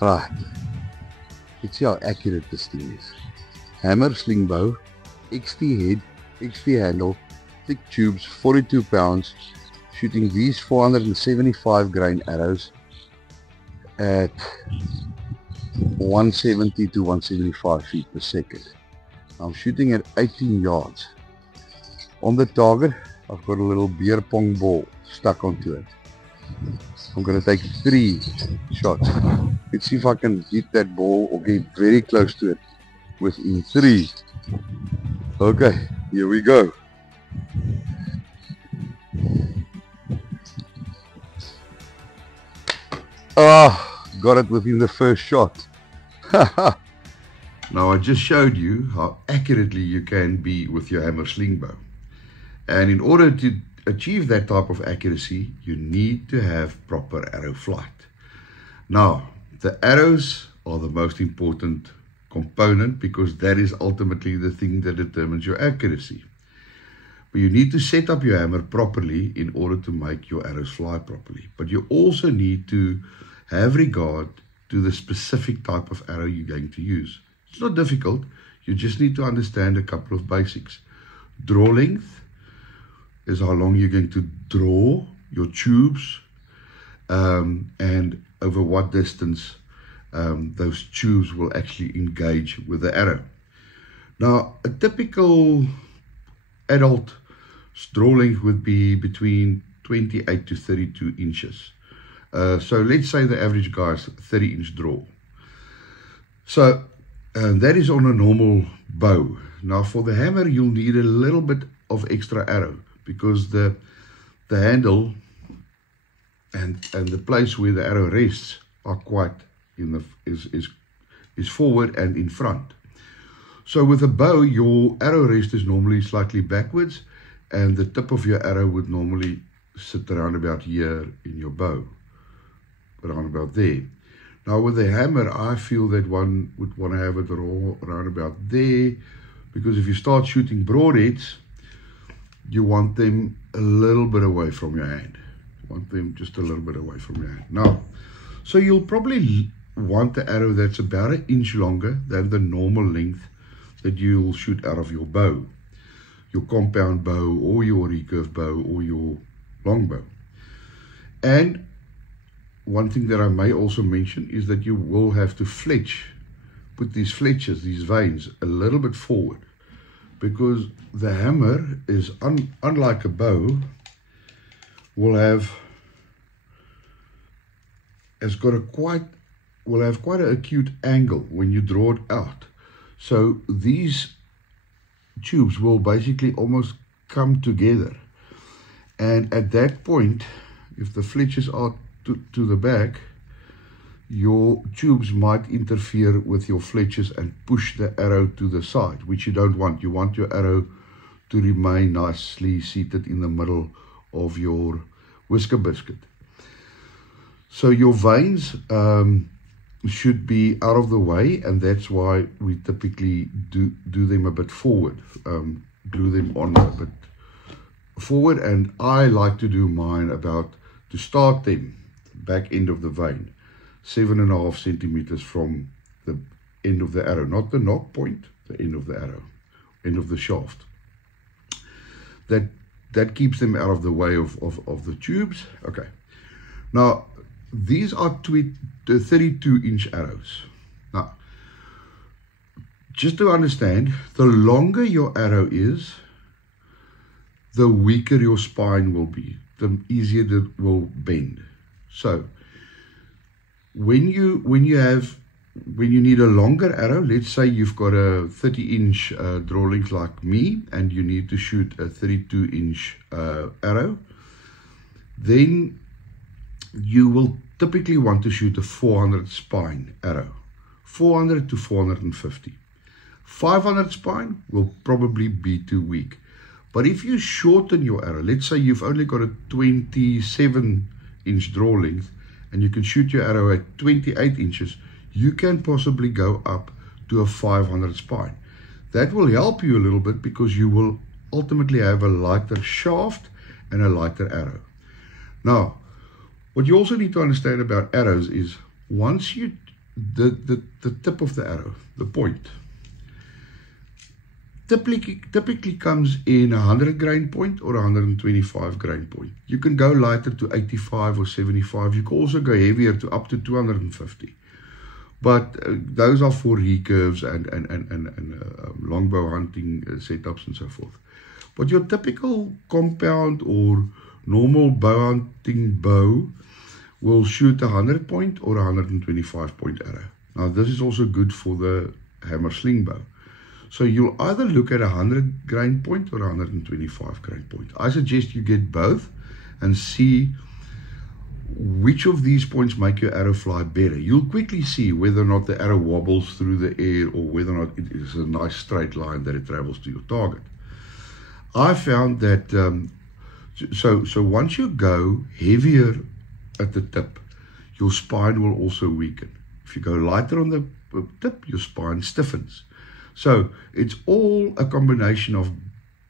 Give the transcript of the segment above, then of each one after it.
Right, let's see how accurate this thing is. Hammer sling bow, XT head, XT handle, thick tubes, 42 pounds, shooting these 475 grain arrows at 170 to 175 feet per second. I'm shooting at 18 yards. On the target, I've got a little beer pong ball stuck onto it. I'm going to take 3 shots. Let's see if I can hit that ball or get very close to it within 3. Okay, here we go. Ah, got it within the first shot. Now I just showed you how accurately you can be with your hammer sling bow. And in order to achieve that type of accuracy, you need to have proper arrow flight. Now, the arrows are the most important component because that is ultimately the thing that determines your accuracy. But you need to set up your hammer properly in order to make your arrows fly properly. But you also need to have regard to the specific type of arrow you're going to use. It's not difficult, you just need to understand a couple of basics. Draw length is how long you're going to draw your tubes and over what distance those tubes will actually engage with the arrow. Now, a typical adult draw length would be between 28 to 32 inches. So let's say the average guy is 30-inch draw. So that is on a normal bow. Now for the hammer, you'll need a little bit of extra arrow because the handle and the place where the arrow rests are quite is forward and in front. So with a bow, your arrow rest is normally slightly backwards, and the tip of your arrow would normally sit around about here in your bow, around about there. Now with the hammer, I feel that one would want to have it around about there, because if you start shooting broadheads, you want them a little bit away from your hand. You want them just a little bit away from your hand. Now, so you'll probably want the arrow that's about 1 inch longer than the normal length that you'll shoot out of your bow, your compound bow or your recurve bow or your longbow. And one thing that I may also mention is that you will have to put these fletches, these vanes, a little bit forward, because the hammer is, unlike a bow, will have quite an acute angle when you draw it out. So these tubes will basically almost come together, and at that point, if the fletches are to the back, your tubes might interfere with your fletches and push the arrow to the side, which you don't want. You want your arrow to remain nicely seated in the middle of your whisker biscuit. So your vanes should be out of the way, and that's why we typically do them a bit forward, glue them on a bit forward. And I like to do mine to start them back end of the vane, 7.5 centimeters from the end of the arrow, not the knock point, the end of the arrow, end of the shaft. That keeps them out of the way of the tubes. Okay, now these are 32-inch arrows. Now, just to understand, the longer your arrow is, the weaker your spine will be, the easier it will bend. So when you need a longer arrow, let's say you've got a 30-inch draw length like me, and you need to shoot a 32-inch arrow, then you will typically want to shoot a 400 spine arrow, 400 to 450. 500 spine will probably be too weak. But if you shorten your arrow, let's say you've only got a 27-inch draw length, and you can shoot your arrow at 28 inches, you can possibly go up to a 500 spine. That will help you a little bit because you will ultimately have a lighter shaft and a lighter arrow. Now, what you also need to understand about arrows is once you the tip of the arrow, the point, typically comes in 100 grain point or 125 grain point. You can go lighter to 85 or 75. You can also go heavier to up to 250. But those are for recurves and longbow hunting setups and so forth. But your typical compound or normal bow hunting bow will shoot a 100 point or a 125 point arrow. Now this is also good for the hammer sling bow. So you'll either look at a 100 grain point or a 125 grain point. I suggest you get both and see which of these points make your arrow fly better. You'll quickly see whether or not the arrow wobbles through the air or whether or not it is a nice straight line that it travels to your target. I found that so once you go heavier at the tip, your spine will also weaken. If you go lighter on the tip, your spine stiffens. So it's all a combination of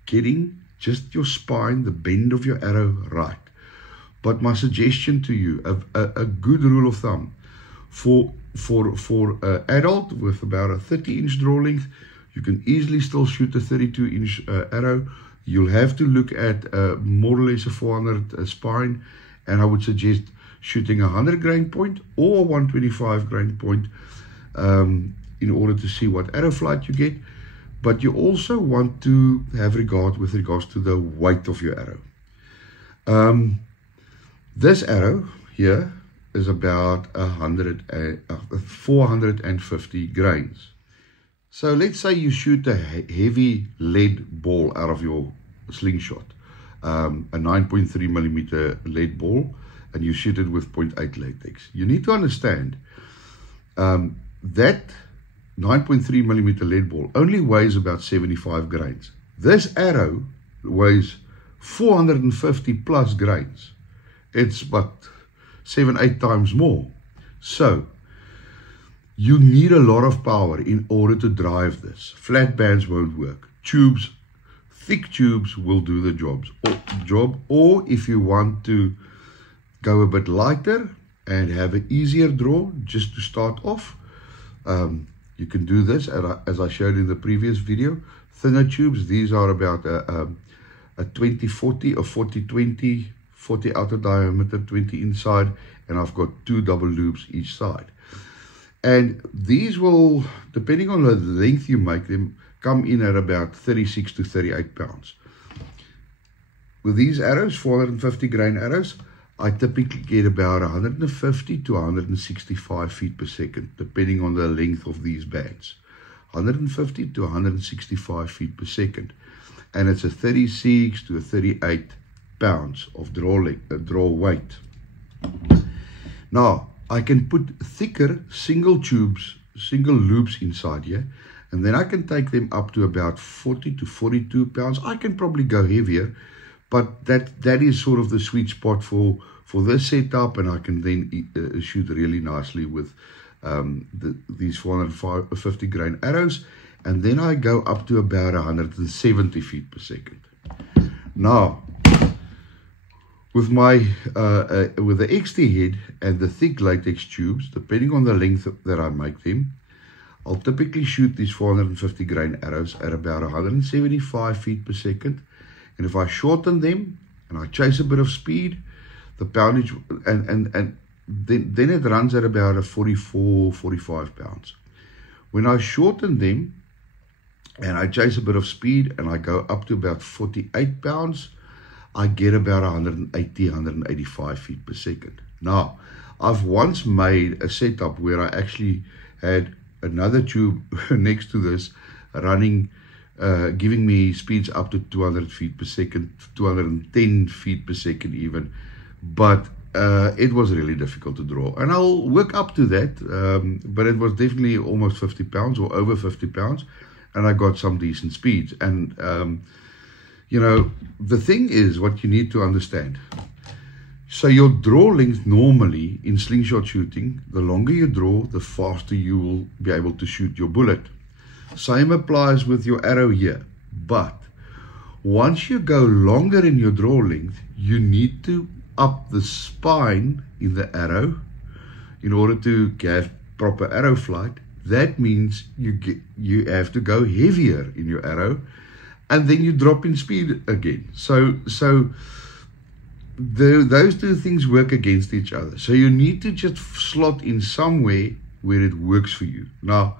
getting just your spine, the bend of your arrow right. But my suggestion to you, a good rule of thumb, for an adult with about a 30-inch draw length, you can easily still shoot a 32-inch arrow. You'll have to look at more or less a 400 spine, and I would suggest shooting a 100 grain point or 125 grain point in order to see what arrow flight you get. But you also want to have regard with regards to the weight of your arrow. This arrow here is about 450 grains. So let's say you shoot a heavy lead ball out of your slingshot, a 9.3 millimeter lead ball, and you shoot it with 0.8 latex. You need to understand that 9.3 millimeter lead ball only weighs about 75 grains. This arrow weighs 450 plus grains. It's but 7-8 times more. So you need a lot of power in order to drive this. Flat bands won't work. Tubes, thick tubes will do the job. Or if you want to go a bit lighter and have an easier draw just to start off, you can do this as I showed in the previous video. Thinner tubes, these are about a 20-40 or 40-20, 40 outer diameter, 20 inside, and I've got 2 double loops each side. And these will, depending on the length you make them, come in at about 36 to 38 pounds. With these arrows, 450 grain arrows, I typically get about 150 to 165 feet per second, depending on the length of these bands. 150 to 165 feet per second. And it's a 36 to a 38 pounds of draw weight. Now, I can put thicker single loops inside here, and then I can take them up to about 40 to 42 pounds. I can probably go heavier, but that is sort of the sweet spot for this setup, and I can then shoot really nicely with these 450 grain arrows, and then I go up to about 170 feet per second. Now, with my with the XT head and the thick latex tubes, depending on the length that I make them, I'll typically shoot these 450 grain arrows at about 175 feet per second. And if I shorten them and I chase a bit of speed, the poundage and then it runs at about a 44-45 pounds. When I shorten them and I chase a bit of speed and I go up to about 48 pounds, I get about 180-185 feet per second. Now, I've once made a setup where I actually had another tube next to this running, giving me speeds up to 200 feet per second, 210 feet per second even, but it was really difficult to draw. And I'll work up to that, but it was definitely almost 50 pounds or over 50 pounds, and I got some decent speeds. And you know, the thing is what you need to understand. So your draw length normally in slingshot shooting, the longer you draw, the faster you will be able to shoot your bullet. Same applies with your arrow here. But once you go longer in your draw length, you need to up the spine in the arrow in order to have proper arrow flight, that means you have to go heavier in your arrow, and then you drop in speed again. So those two things work against each other. So you need to just slot in somewhere where it works for you. Now,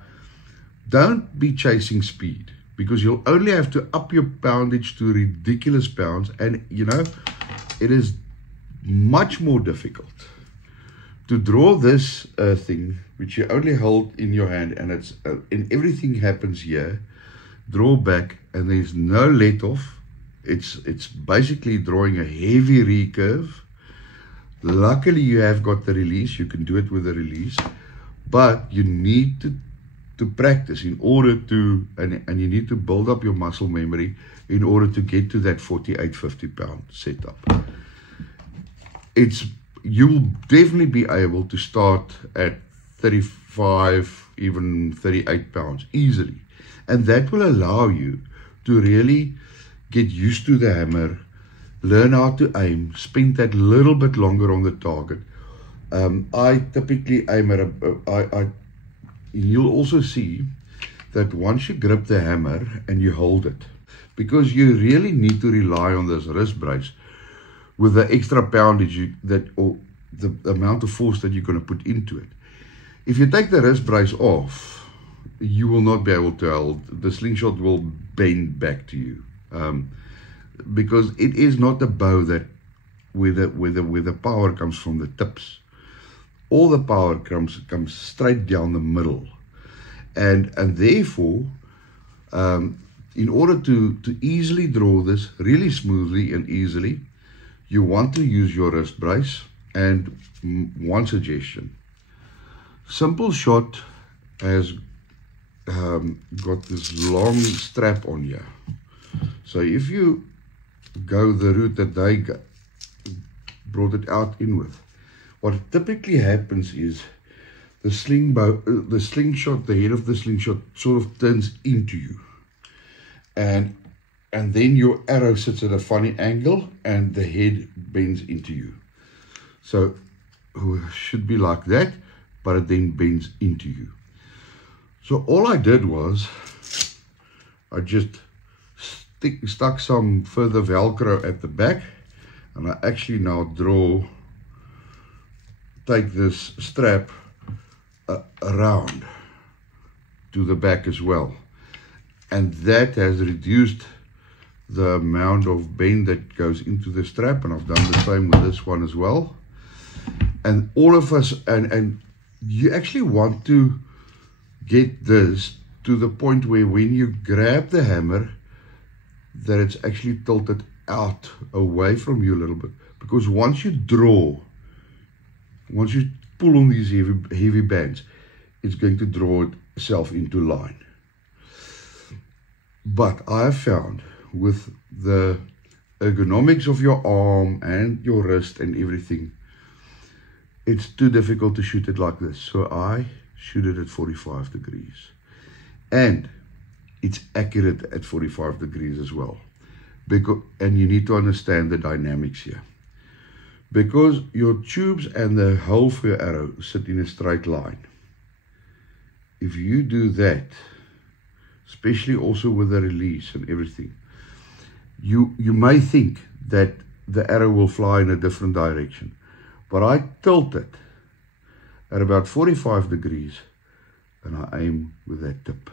don't be chasing speed, because you'll only have to up your poundage to ridiculous pounds, and you know, it is much more difficult to draw this thing, which you only hold in your hand, and it's and everything happens here. Draw back, and there's no let off. It's basically drawing a heavy recurve. Luckily, you have got the release. You can do it with the release, but you need to practice in order to, and you need to build up your muscle memory in order to get to that 48, 50 pound setup. You'll definitely be able to start at 35, even 38 pounds easily. And that will allow you to really get used to the hammer, learn how to aim, spend that little bit longer on the target. I typically aim at you'll also see that once you grip the hammer and you hold it, because you really need to rely on this wrist brace with the extra poundage or the amount of force that you're going to put into it. If you take the wrist brace off, you will not be able to hold. The slingshot will bend back to you, because it is not a bow that where the power comes from the tips. All the power comes straight down the middle, and therefore, in order to easily draw this really smoothly and easily, you want to use your wrist brace. And one suggestion: Simple Shot has got this long strap on here. So if you go the route that they brought it out in with, what typically happens is the slingshot, the head of the slingshot sort of turns into you, and then your arrow sits at a funny angle and the head bends into you. So it should be like that, but it then bends into you. So all I did was I just stuck some further Velcro at the back, and I actually now take this strap around to the back as well, and that has reduced the amount of bend that goes into the strap, and I've done the same with this one as well. And all of us, and you actually want to get this to the point where when you grab the hammer, that it's actually tilted out away from you a little bit, because once you pull on these heavy bands, it's going to draw itself into line. But I have found with the ergonomics of your arm and your wrist and everything, it's too difficult to shoot it like this. So I shoot it at 45 degrees. And it's accurate at 45 degrees as well. And you need to understand the dynamics here. Because your tubes and the hole for your arrow sit in a straight line. If you do that, especially also with the release and everything, you may think that the arrow will fly in a different direction. But I tilt it at about 45 degrees and I aim with that tip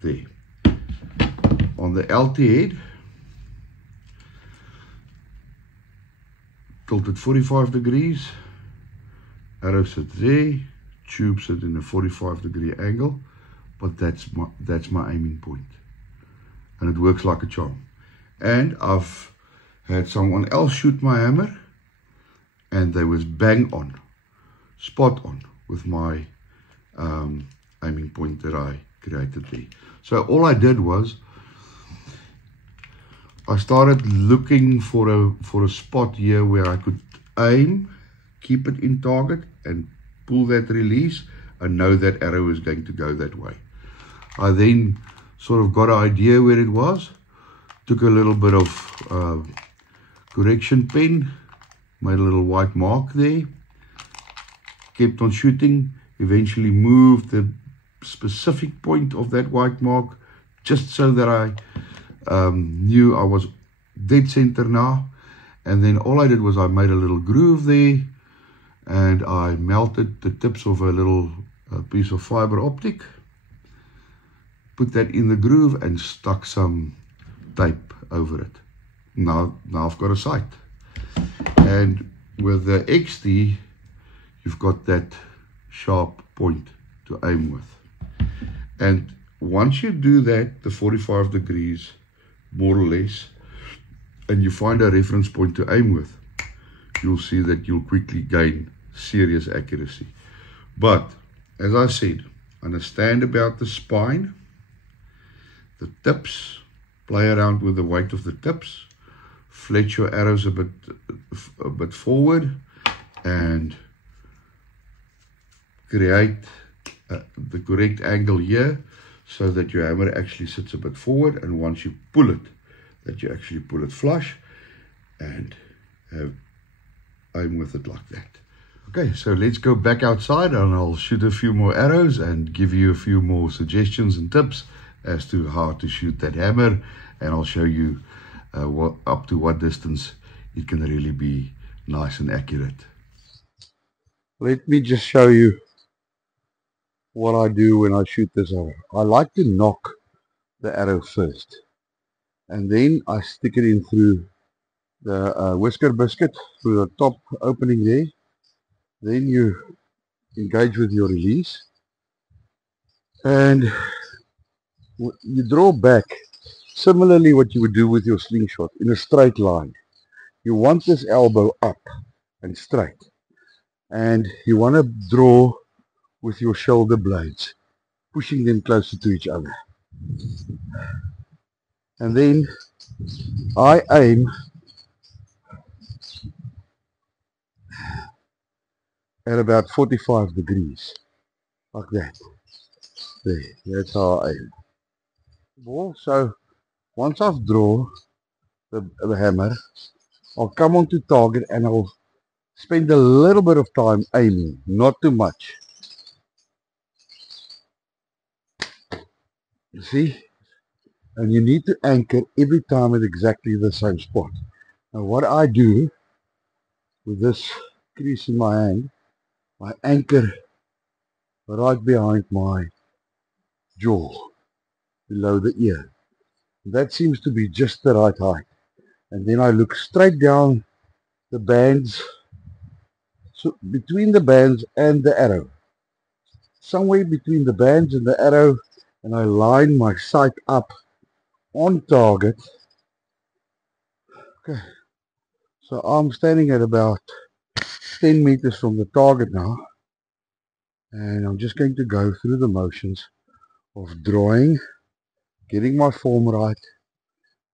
there. On the LT head, tilt it 45 degrees, arrow sits there, tube sits in a 45 degree angle, but that's my aiming point. And it works like a charm. And I've had someone else shoot my hammer, and they was bang on, spot on with my aiming point that I created there. So all I did was I started looking for a spot here where I could aim, keep it in target, and pull that release and know that arrow is going to go that way. I then sort of got an idea where it was, took a little bit of correction pen, made a little white mark there, kept on shooting, eventually move the specific point of that white mark just so that I knew I was dead center now. And then all I did was I made a little groove there, and I melted the tips of a little piece of fiber optic, put that in the groove, and stuck some tape over it. Now I've got a sight. And with the XD, you've got that sharp point to aim with. And once you do that, the 45 degrees, more or less, and you find a reference point to aim with, you'll see that you'll quickly gain serious accuracy. But, as I said, understand about the spine, the tips, play around with the weight of the tips, fletch your arrows a bit forward, and create the correct angle here so that your hammer actually sits a bit forward, and once you pull it, that you actually pull it flush and aim with it like that. Okay, so let's go back outside and I'll shoot a few more arrows and give you a few more suggestions and tips as to how to shoot that hammer, and I'll show you up to what distance it can really be nice and accurate. Let me just show you what I do when I shoot this arrow. I like to knock the arrow first, and then I stick it in through the whisker biscuit, through the top opening there. Then you engage with your release, and you draw back, similarly what you would do with your slingshot, in a straight line. You want this elbow up and straight, and you want to draw with your shoulder blades, pushing them closer to each other. And then I aim at about 45 degrees, like that. There, that's how I aim. So once I've drawn the hammer, I'll come onto target and I'll spend a little bit of time aiming, not too much. You see? And you need to anchor every time at exactly the same spot. Now what I do with this crease in my hand, I anchor right behind my jaw, below the ear. That seems to be just the right height. And then I look straight down the bands, so between the bands and the arrow. Somewhere between the bands and the arrow, and I line my sight up on target. Okay, so I'm standing at about 10 meters from the target now, and I'm just going to go through the motions of drawing, getting my form right,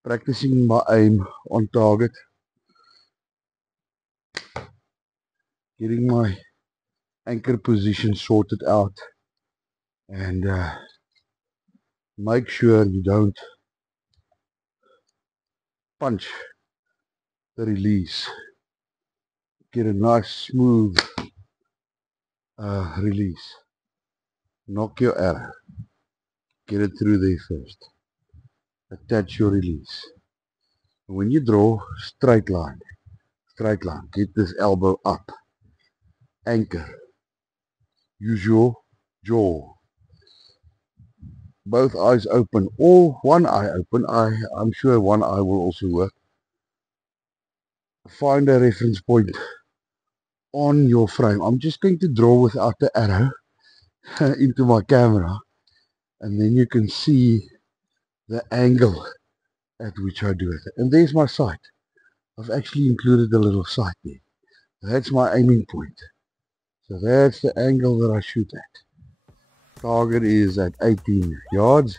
practicing my aim on target, getting my anchor position sorted out, and make sure you don't punch the release. Get a nice smooth release. Knock your arrow. Get it through there first. Attach your release. When you draw, straight line. Straight line. Get this elbow up. Anchor. Use your jaw. Both eyes open, or one eye open. I'm sure one eye will also work. Find a reference point on your frame. I'm just going to draw without the arrow into my camera, and then you can see the angle at which I do it. And there's my sight. I've actually included a little sight there. That's my aiming point. So that's the angle that I shoot at. Target is at 18 yards.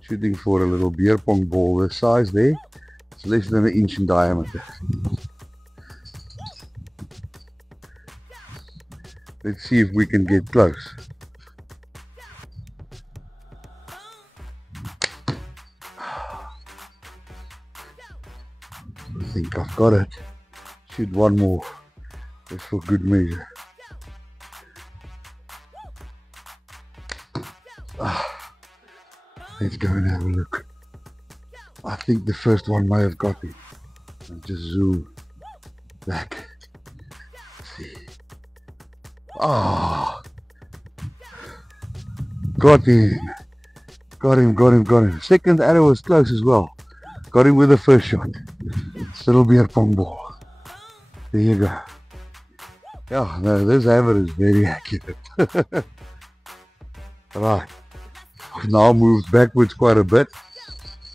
Shooting for a little beer pong ball this size there. It's less than an inch in diameter. Let's see if we can get close. I think I've got it. Shoot one more, just for good measure. Let's go and have a look. I think the first one may have got him. And just zoom back. Let's see. Ah, got him. Got him. Second arrow was close as well. Got him with the first shot. Little beer pong ball. There you go. Yeah, no, this hammer is very accurate. Right. I've now moved backwards quite a bit.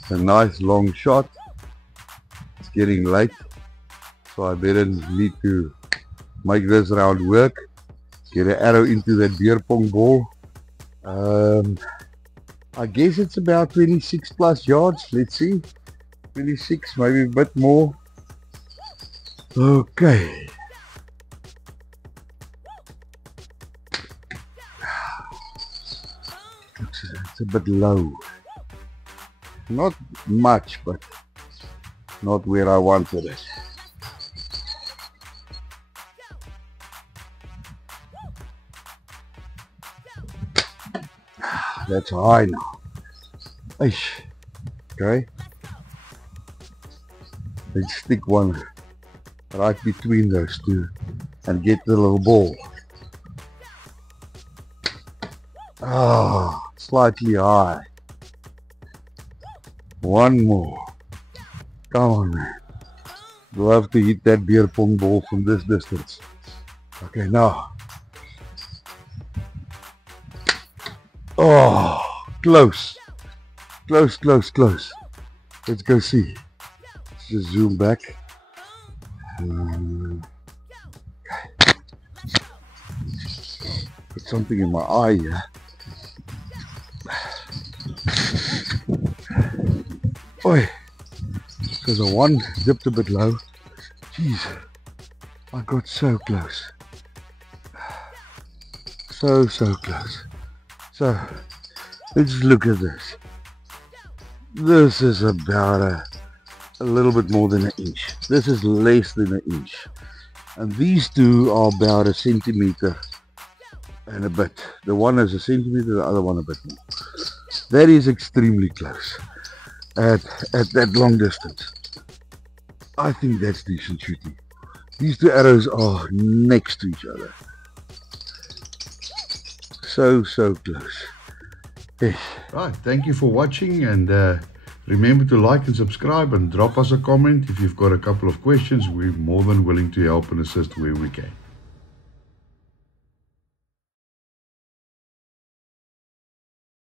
A nice long shot. It's getting late, so I better need to make this round work. Get an arrow into that beer pong ball. I guess it's about 26 plus yards. Let's see. 26, maybe a bit more. Okay. It's a bit low. Not much, but not where I wanted it. That's high now. Eish. Okay. Let's stick one right between those two and get the little ball. Ah, slightly high. One more. Come on, man. We'll have to hit that beer pong ball from this distance. Okay, now. Oh, close. Close. Let's go see. Let's just zoom back. Okay. Put something in my eye here. Oi, because the one dipped a bit low. Jeez, I got so close. So close. So, let's look at this. This is about a little bit more than an inch. This is less than an inch. And these two are about a centimeter and a bit. The one is a centimeter, the other one a bit more. That is extremely close at that long distance. I think that's decent shooting. These two arrows are next to each other. So close. Yes. Right, thank you for watching, and remember to like and subscribe and drop us a comment if you've got a couple of questions. We're more than willing to help and assist where we can.